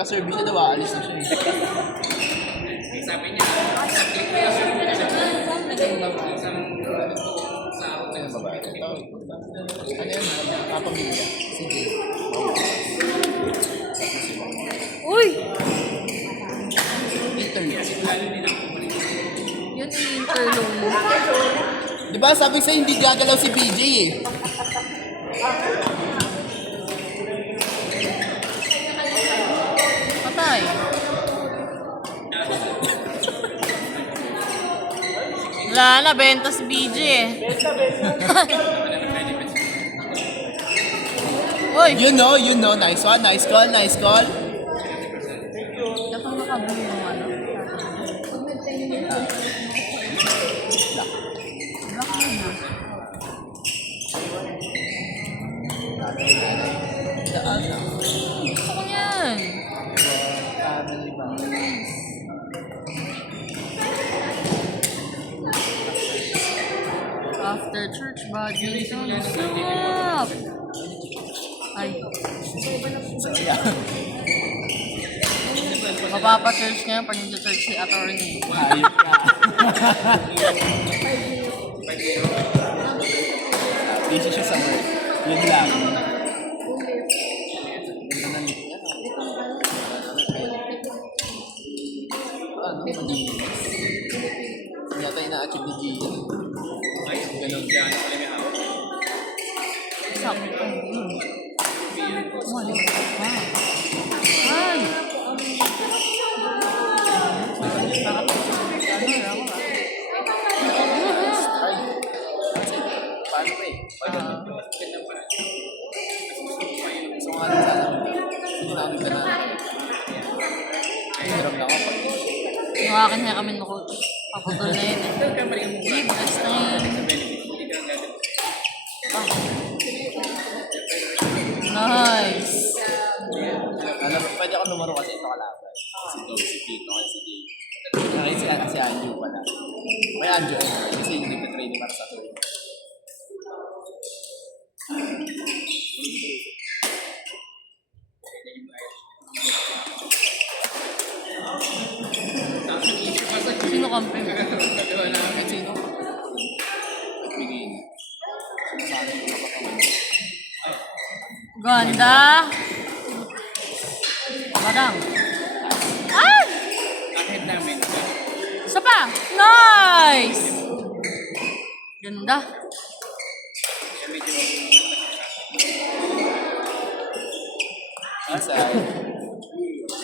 Ka-service na daw, aalis na siya eh. Sabi niya, sa click na yung Ano babae? Ano yan? Kapamilya. Sige. Uy! Internet. Yun yung interlude mo. Diba sabi sa'yo hindi gagalaw si BJ eh. Patay. Wala na, benta si BJ eh. Uy! You know. Nice one, nice call, nice call. Dapat makabili yung ano. Black na na. Gusto ko yan. Family ba? After church, badminton. Sarap! Ay, Saya. mapapa-church ngayon pag nag-church si attorney. Hayop ka. Busy siya sa work. Yun lang. Ano, malinis. Hindi yata ina-achieve ni Gian. Ganun. Sakto. Wala pa. Ay! Ay. Paano ba eh? So nga lang sana. Sinabi ka na. Hirap na ako pag Nakakin niya kami ng coach. Paputol na yun eh. Deep, that's time. Nice. alam, pwede ako numero kasi ito kalaban. Si Dom, si Tito, si Jay. Nakita si Anjo pala. May Anjo kasi hindi pa training para sa training. Sino kampi mo? Kahit sino. Bigay na. Sinasabi ko na patawan. Ganda. Madang. Ay! Ahead namin. Isa pa. Nice! Ganda. Inside.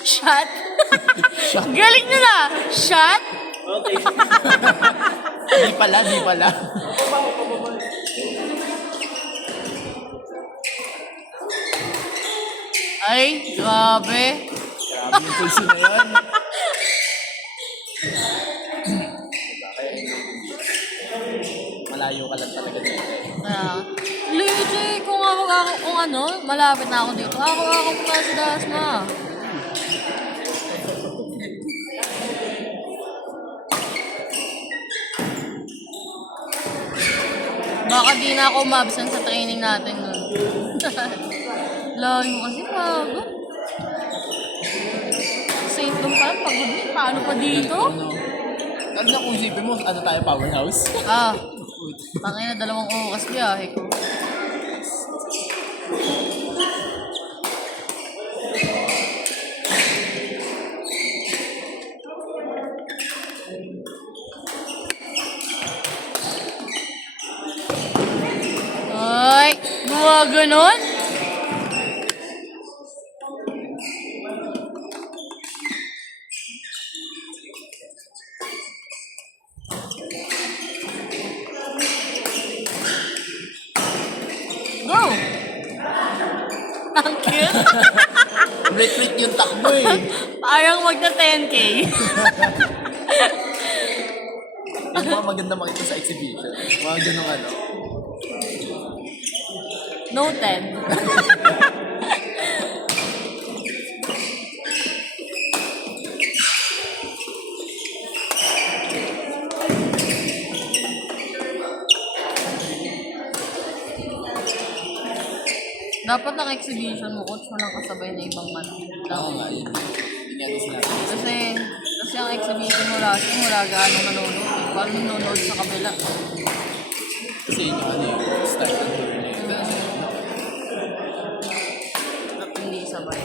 Shot. Shot. Galing nyo na. Shot. Okay. Di pala. Ay, grabe. Grabe yung pulso na yun. Diba? Kaya malayo ka lang talaga dito. Legit, kung ano, malapit na ako dito. Ako muna si Dasma. Baka di na ako umabsent sa training natin nun. Layo kasi bago. Saint Dom pa lang, pagod din. Paano pa dito? Ano na kung isipin mo, ano tayo, powerhouse? Tangay na 2 oras biyahe ko. Ay, gumaganon? Go! Ang cute. Retreat yung takbo eh. Parang magna 10K. Yung mga maganda makita sa exhibition. Mga ganong ano. Noted. Dapat ang exhibition mo, coach, walang kasabay na ibang man. Oo nga, yun. Yun nga din sinabi. Kasi ang exhibition mo last time, wala gaano nanonood. Paano nanonood sa kabila? Kasi yun yung ano yung start ng tournament. Hindi sabay.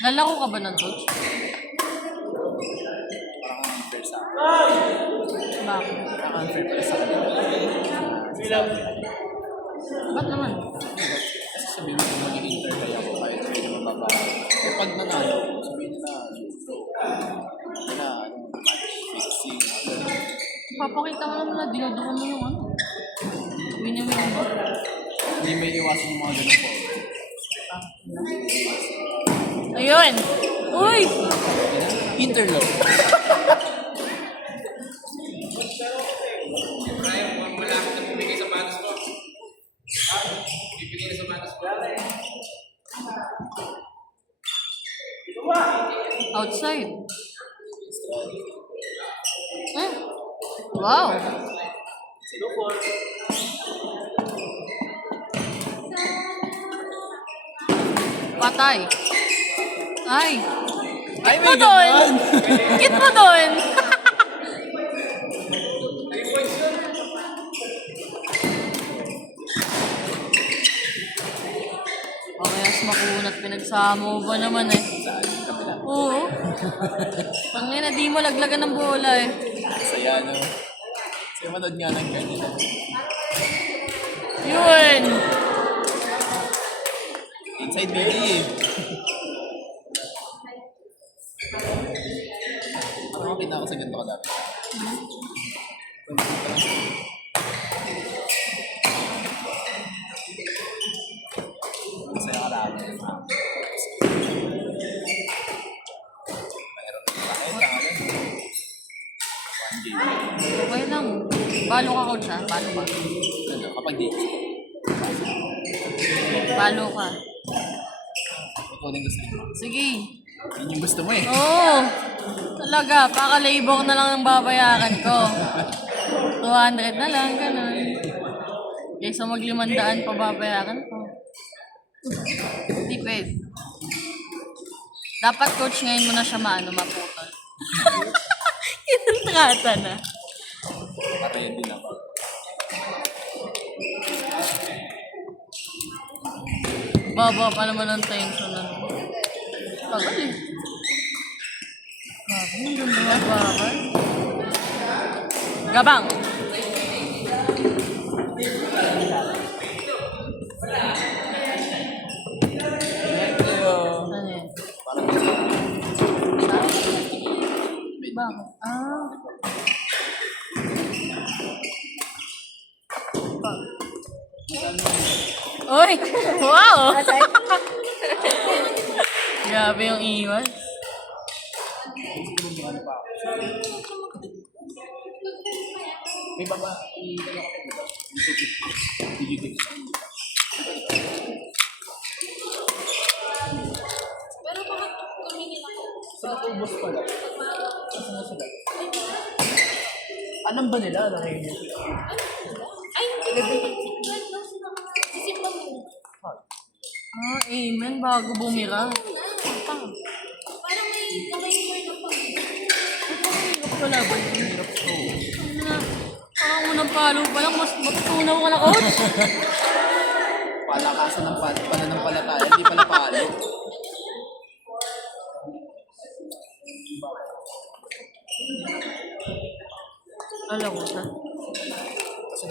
Lalako ka ba ng coach? Parang unfair sa akin. Bakit? Parang unfair pala sa akin. Ba't naman? Kasi sabihin mo kung mag-i-interview ako kahit medyo mababa. Eh pag nanalo, sabihin nila, match fixing. Papakita mo naman na dinudukan mo yung ano. Ganyan mo yung ba? Hindi may iwasan yung mga ganun po. Ayun! Uy! Interlock. Brian, mukhang malapit na bumigay sa sapatos ko. Bibigay na sapatos ko. Outside. Hmm? Wow! Patay. Ay! Ay, Kit mo doon! Kit mo doon! Parehas makunat pinagsama ba naman eh. Oo. Pangina, di mo laglagan ng bola eh. Saya, no? Kasi manood nga ng ganyan. Yun! Inside BD eh. Ano makita ako sa ganito ka dati? Masaya ka dati. Mayroon na kahit ang ano. 1 game. Okay lang. Balo ka, coach ha? Balo ka. Ano, kapag di. Balo ka. Ito din gusto mo. Sige. Yun yung gusto mo eh. Oo. Talaga, pakalabok na lang ang babayaran ko. 200 na lang, ganun. Kaysa mag-500 pa babayaran ko. Hindi pwede. Dapat coach ngayon mo na siya maputol. Kinontrata na. Para yun din ako. Baba pa naman ang tension na. Tagal eh. Grabe, yung ganda nga bakal. Gabang! Ano yan? Parang gusto mo. Bakit? Ah. Uy! Wow! Grabe yung iwas. May baba. Digigit. Sa ubos pala. Saan na sila? Alam ba nila? Nakikinig. Ah, amen. Bago bumira. Parang may kamay mo na pa. Hirap pala ba yun? Hirap ko. Parang unang palo pa lang, mas matutunaw ka na, coach. Palakasan ng pananampalataya. Hindi pala palo. Alam ko sa. Kasi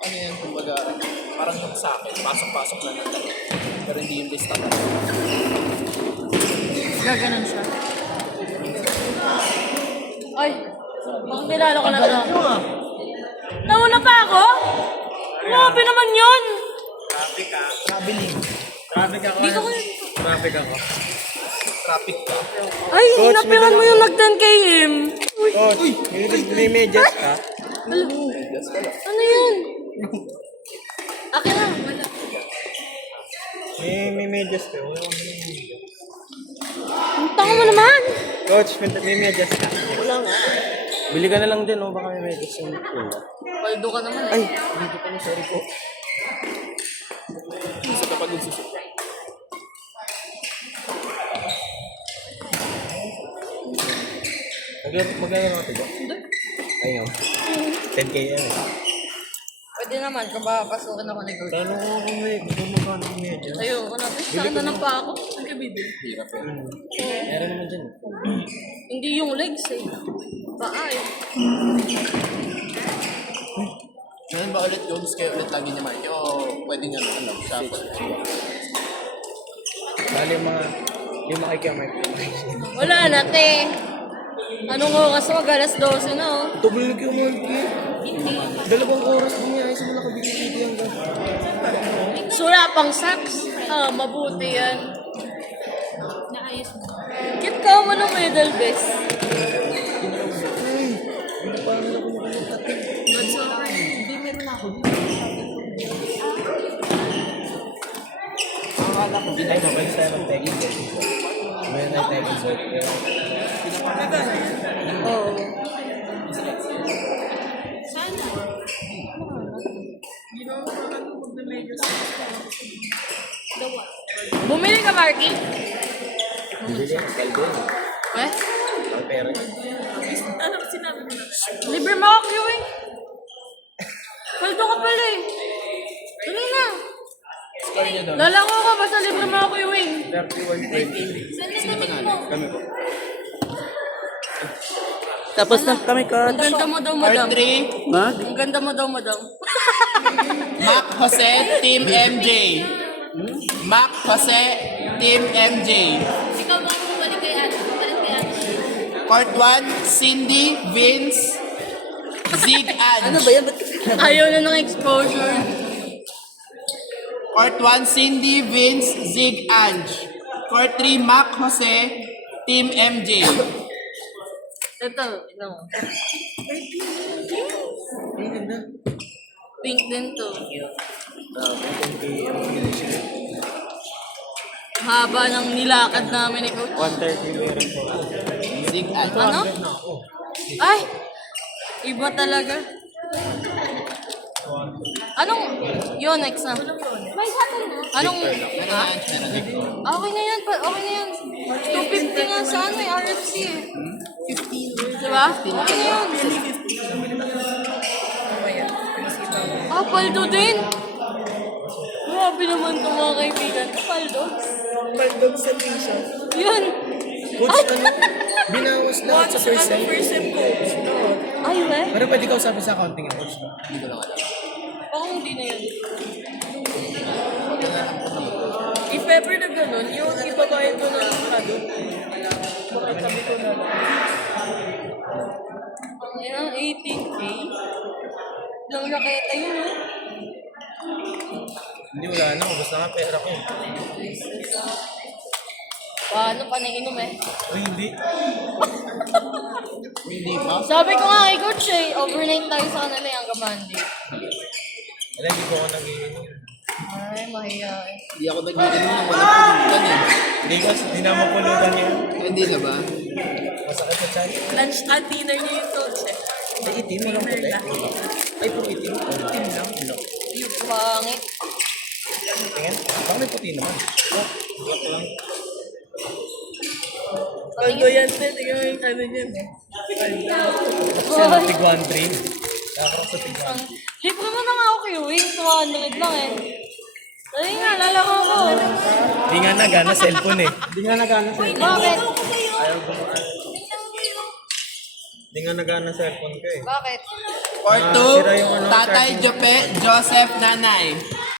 ano yan, kumbaga, parang yung sa akin, pasok-pasok na ng dalawa. Pero hindi yung lista pa. Gaganon siya. Ay! Bakit nilalo ka na to? Nauna pa ako? Grabe naman yun! Traveling. Dito ko Traffic ako. Traffic ka. Ay, inapiran mo yung nag 10 km. Uy! Coach, may medyas ka? Ano yun? Akin na. Wala. May medyas ka? Wala kang medyas. Ang tanga mo naman! Coach, may medyas ka? Wala nga. Bili ka na lang din, oh. Baka may medyas yung pula. Paldo ka naman eh. Ay, dito pala. Sorry po. Isa ka pag nagsusok. Magkano naman ito ba? Ayun. 10K yan eh. Pwede naman kung papasukin ako ni Coach. Kano ko kung may gusto mo kano yung medyas? Ayoko na. Saan na lang pa ako? Saan ka bibili? Hirap eh. Meron naman dyan. Hindi yung legs eh. Paa eh. Ngayon ba ulit yung gusto kayo ulit lagi niya Marky? O pwede niya ano, shop? Bali yung mga, yung makikiamay. Wala na, te. Anong oras mo? Alas 12 na oh. Tubig yung Marky. Dalawang oras mo niya. Ayos mo nakabigay yung Sura pang sacks. Ah, mabuti yan. Naayos mo. Kit ka mo ng medal best. Hindi pa naman ako makalimutan. That's alright. Hindi meron ako. Akala ko hindi tayo mabalik tayo ng tagging. Meron tayo tagging sir. Oo. Sana. Dawa. Bumili ka, Marky? Bili ang kaldo. Eh? Ang pera. Libre mo ako, queuing. Paldo ka pala eh. Tuloy na. Lalako ko, basta libre mo ako, queuing. 31.20. Saan na mo? Kami po. Tapos na kami Ang ganda mo daw, madam. Part 3, Ma? Ang ganda mo daw, madam. Mac Jose, Team MJ. Mac Jose, Team MJ. Ikaw ba ang bumalik kay Ate? Bumalik kay Ate. Part 1, Cindy, Vince, Zig, Ange. Ano ba yan? Ayaw na ng exposure. Part 1, Cindy, Vince, Zig, Ange. Part 3, Mac Jose, Team MJ. Ito, ito mo. Pink din to. Haba ng nilakad namin ni Coach. 130 meron po. Zig, Ange. Ano? Ay! Iba talaga. Anong, yun, next na. May hatol na. Anong, ha? Okay na yan, okay na yan. 250 nga sa ano eh, RFC eh. 15. Diba? Okay na yan. Ah, paldo din. Grabe naman ito mga kaibigan. Paldo. Paldo sa t-shirt. Yun. Coach, ano? Binawas lahat sa first sem. Ay, we. Pero pwede ka usapin sa accounting and coach. Hindi ko lang alam. Parang hindi na yun. If ever na ganun, yung ibabayad mo na ng kado. Bakit sabi ko na lang? Ang 18K? Lang nakita yun, eh. Hindi, wala na. Ubus na nga pera ko. Paano pa nainom eh? Uy, hindi. Hindi pa? Sabi ko nga kay Coach eh, overnight tayo sa kanila yung hanggang Monday. Wala, hindi ko ako nag-iinom. Ay, mahiya eh. Hindi ako nag-iinom ng walang pulutan eh. Hindi kasi, hindi naman pulutan yun. Hindi na ba? Masakit sa chan. Lunch at dinner niya yung Coach eh. Ay, itim mo lang puti. Ay, puro itim. Itim lang. Yung pangit. Tingin. Baka may puti naman. Yak lang. Paldo yan, tingnan mo yung ano niyan eh. Kasi na tig 1 train. Kakarap sa tig 1. Libre mo na nga ako queuing, 200 lang eh. Dali nga, lalako ko. Hindi nga nagana cellphone eh. Hindi nga nagana cellphone. Bakit? Ayaw gumaan. Hindi nga nagana cellphone ko eh. Bakit? Part Sira yung 2, ano, Tatay charging. Joseph Nanay.